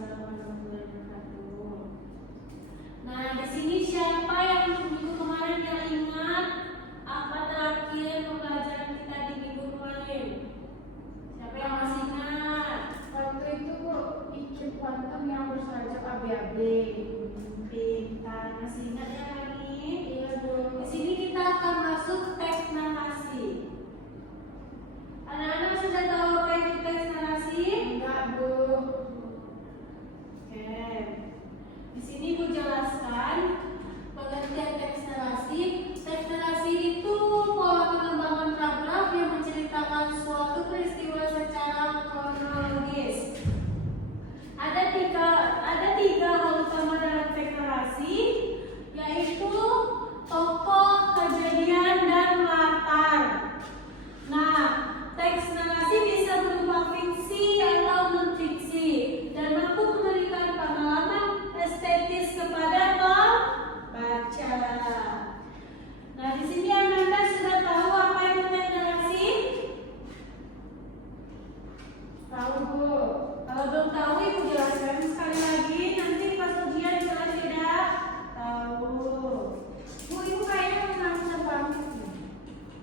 warahmatullahi wabarakatuh. Nah, di sini siapa yang minggu kemarin yang ingat apa terakhir pembelajaran kita di minggu kemarin? Siapa yang masih ingat? Waktu itu ikut kuantum yang berserajak ABAB. Pintar, masih ingat ya lagi? Iya, Bu. Di sini kita akan masuk teks narasi. Anak-anak sudah tahu apa itu teks narasi? Enggak, Bu. Oke. Di sini Bu jelaskan pengertian teks narasi. Teks narasi itu pola pengembangan paragraf yang menceritakan suatu peristiwa secara kronologis. Ada tiga hal utama dalam teks narasi, yaitu tokoh, kejadian, dan latar. Nah, teks narasi bisa berupa fiksi atau non-fiksi dan mampu memberikan pengalaman estetis kepada pembaca. Nah, di sini Anda sudah tahu apa itu teks narasi? Tahu, Bu. Kalau belum tahu, Ibu jelaskan sekali lagi. Nanti pas ujian jelas tidak tahu. Bu, Ibu kayaknya mengancam banget.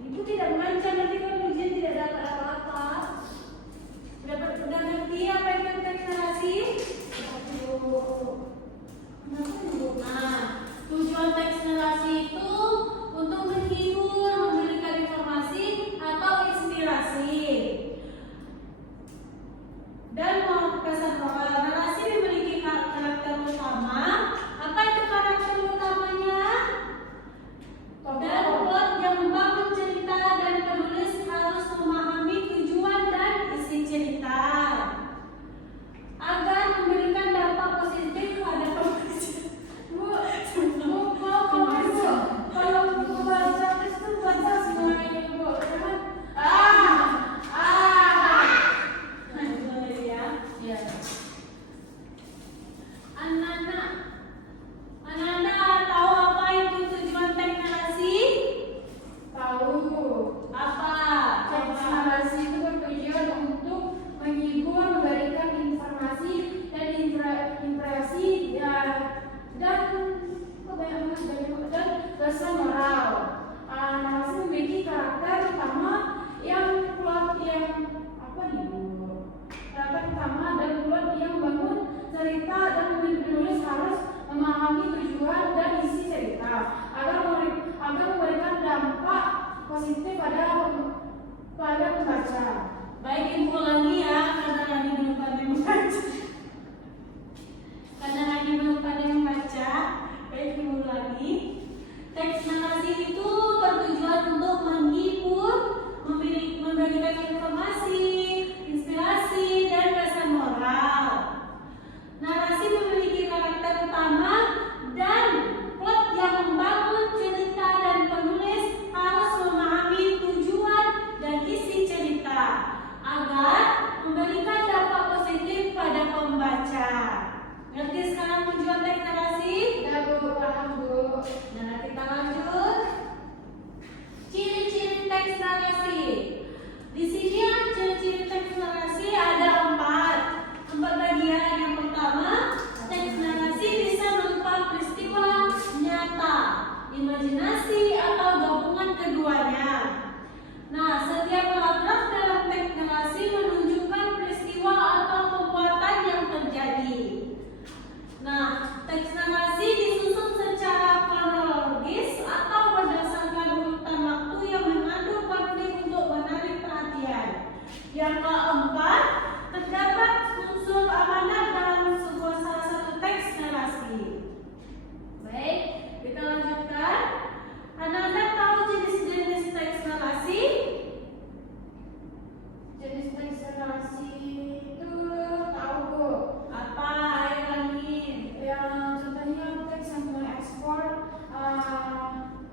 Ibu tidak mengancam, nanti kalau ujian tidak dapat apa-apa. Udah ngerti apa itu teks narasi? Nah, tujuan teks narasi itu untuk menghibur, memberikan informasi atau inspirasi. Dan mau pesan moral. Narasi memiliki karakter utama. Apa itu karakter utamanya? Dan plot yang membangun cerita dan penulis harus memahami tujuan dan isi cerita agar memberikan dampak positif pada pembaca. Bu, komen, Bu. Kalau Bu baca teks itu baca semuanya, Bu. Jangan Nah, boleh ya. Iya. Anak-anak tahu apa itu tujuan teks narasi? Tahu. Apa? Teks narasi itu bertujuan untuk menghibur, memberikan informasi dan impresi dan pesan moral. Narasi memiliki karakter utama yang plot yang apa nih, Bu? Karakter utama dan plot yang membangun cerita dan penulis harus memahami tujuan dan isi cerita agar memberikan dampak positif pada pembaca. Baik, info lagi ya, karena Rani belum pandai membaca. Baik, info lagi. Teks narasi itu bertujuan untuk menghibur, memberikan informasi, inspirasi, dan pesan moral. Narasi memiliki karakter utama dan plot yang membangun cerita dan penulis harus memahami tujuan dan isi cerita agar memberikan dampak positif pada pembaca. Ngerti sekarang tujuan teks narasi? Ya, Bu, paham, Bu. Nah, kita lanjut. Ciri-ciri teks narasi. Di sini ciri-ciri teks narasi ada 4 bagian. Yang pertama, teks narasi bisa berupa peristiwa nyata, imajinasi, atau gabungan keduanya. Nah, setiap paragraf dalam teks narasi menunjukkan peristiwa atau perbuatan yang terjadi. Nah, teks narasi disusun secara kronologis atau berdasarkan urutan waktu yang mengandung konflik untuk menarik perhatian. Yang keempat, terdapat unsur amanat dalam salah satu teks narasi. Baik, kita lanjutkan. Anak-anak tahu jenis-jenis teks narasi? Jenis teks narasi itu tahu, Bu. Apa? Ayo Rani. Yang contohnya teks yang mengekspor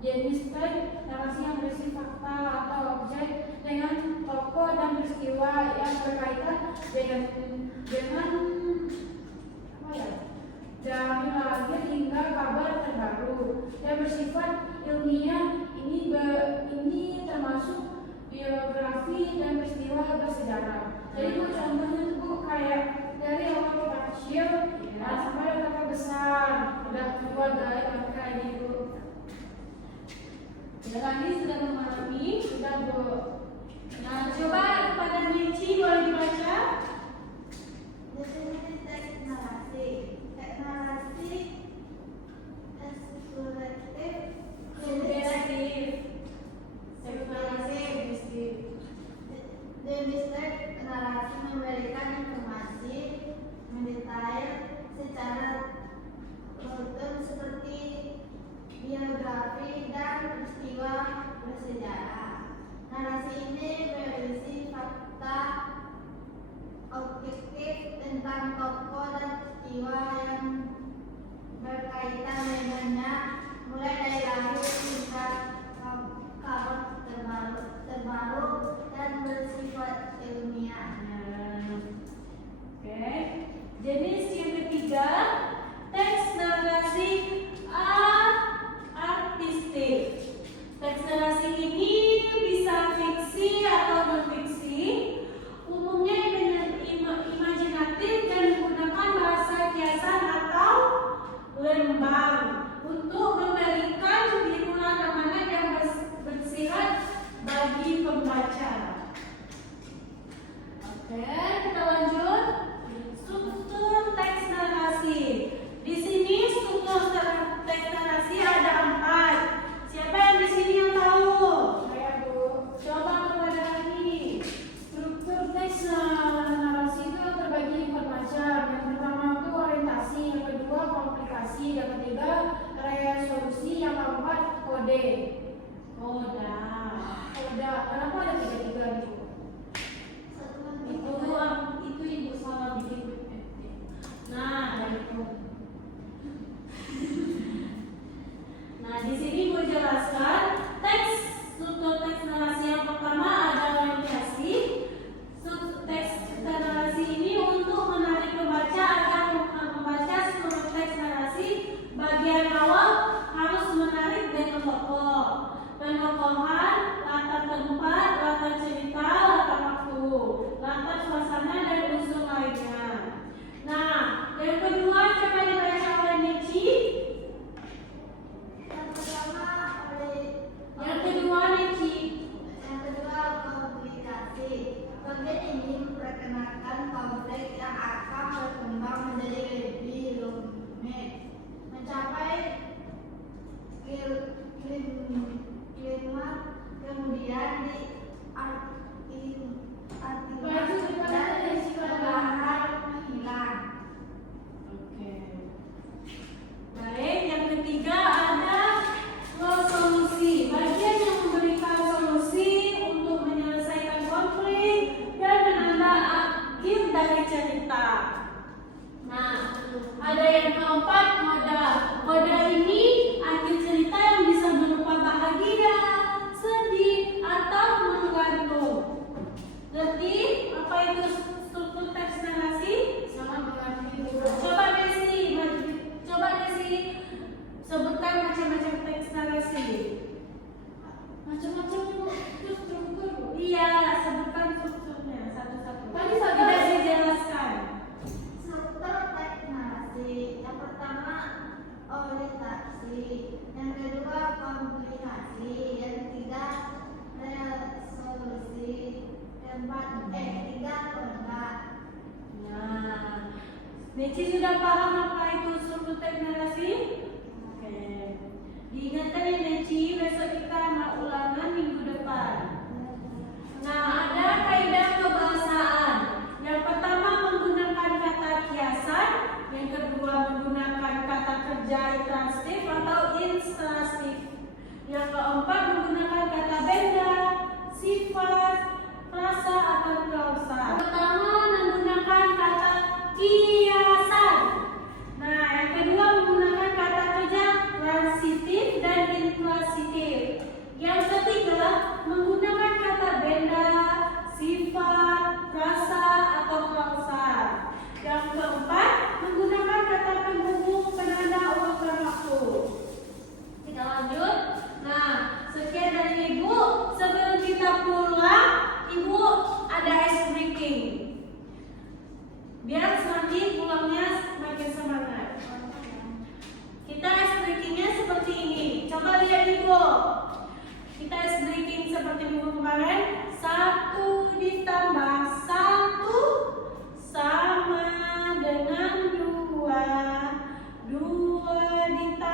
jenis teks narasi yang berisi fakta atau objek dengan tokoh dan peristiwa yang berkaitan dengan apa ya? Dari lahir hingga kabar terbaru yang bersifat ilmiah. Ini termasuk biografi dan peristiwa bersejarah. Jadi Bu, contohnya tuh Bu kayak dari kata kecil sampai kata besar. Udah keluar dari angka gitu. Ya, kami sudah memahami. Sudah Bu. Nah, coba kepada Michi boleh dibaca. Definisi teks narasi. Teks narasi eksplisit, Suggestif. Jenis teks narasi memberikan informasi mendetail secara rutin seperti biografi dan peristiwa bersejarah. Narasi ini berisi fakta objektif tentang tokoh dan peristiwa yang berkaitan dengannya, mulai dari lahir hingga kabar terbaru dan bersifat ilmiah. Oke. Jenis yang ketiga, teks narasi artistik. Teks narasi ini bisa fiksi atau non-fiksi. Umumnya imajinatif dan menggunakan bahasa kiasan atau lembang untuk memberikan bimbingan amanat yang bersifat bagi pembaca. Oke, kita lanjut. Struktur teks narasi. Di sini struktur teks narasi ada 4. Siapa yang di sini yang tahu? Saya Bu. Coba kepada ini. Struktur teks narasi itu terbagi 4 macam. Yang pertama itu orientasi, yang kedua komplikasi, yang ketiga resolusi, yang keempat kode. Koda. Kenapa ada 3 nih? Itu ibu salah bikin PPT. Nah, itu. Nah, di sini gue jelaskan struktur teks narasi yang pertama ada orientasi. Teks narasi ini untuk menarik pembaca agar membaca seluruh teks narasi. Bagian awal harus menarik dengan tokoh, penokohan, latar tempat, latar cerita, latar waktu, latar suasana dan unsur lainnya. Nah, yang kedua coba dibaca oleh Nici. Yang kedua Nici. Komplikasi. Konflik ini memperkenalkan konflik yang akan berkembang menjadi lebih rumit, mencapai klimaks, kemudian dan perlahan menghilang. Oke. Baik, yang ketiga ada resolusi. Bagian yang memberikan solusi untuk menyelesaikan konflik dan menanda akhir dari cerita. Nah, ada yang keempat moda. Moda ini akhir cerita yang bisa berupa bahagia, sedih, atau menggantung. Ngerti apa itu struktur teks narasi? Sangat mengerti Bu. Coba Desi sebutkan macam-macam teks narasi. Macam-macam Bu. Itu struktur Bu. Iya, sebutkan strukturnya satu-satu. Tadi saya Tidak dijelaskan. Struktur teks narasi. Yang pertama orientasi, yang kedua komplikasi, yang ketiga resolusi, yang ketiga koda. Nah, Nici sudah paham apa itu struktur teks narasi? Oke. Diingatkan ya Nici, besok kita mau ulangan minggu depan. Nah, ada kaidah kebahasaan. Yang pertama menggunakan kata kiasan, yang kedua menggunakan kata kerja intransitif atau instansitif. Yang keempat menggunakan kata benda, sifat, rasa atau klausa. Pertama menggunakan kata kiasan. Nah, yang kedua menggunakan kata kerja transitif dan intransitif. Yang ketiga menggunakan kata benda, sifat, rasa atau klausa. Yang keempat menggunakan kata penghubung penanda urutan waktu. Kita lanjut. Nah, sekian dari Ibu. Sebelum kita pulang, Ibu ada ice breaking. Biar semangat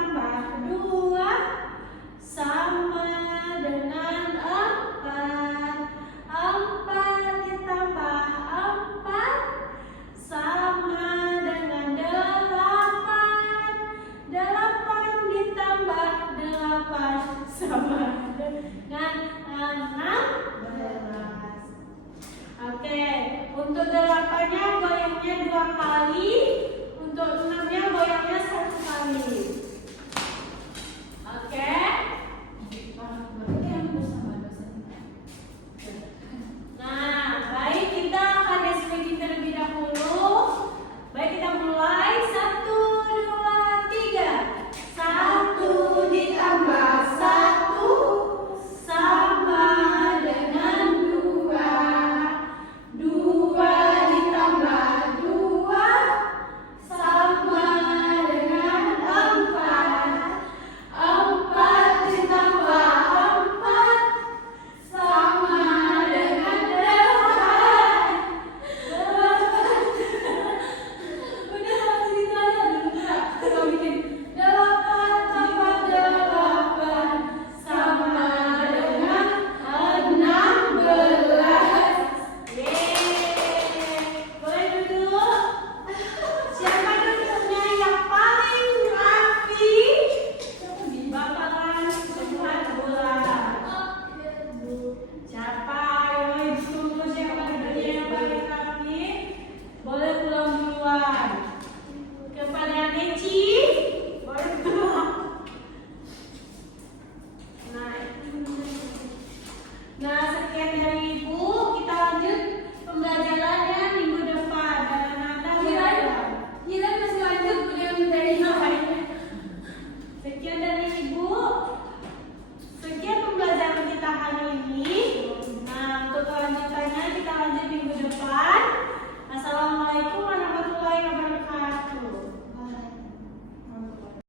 ditambah 2 sama dengan 4. 4 ditambah 4 sama dengan 8. 8 ditambah 8 sama dengan 16. Oke, untuk 8-nya goyangnya 2 kali, untuk 6-nya goyangnya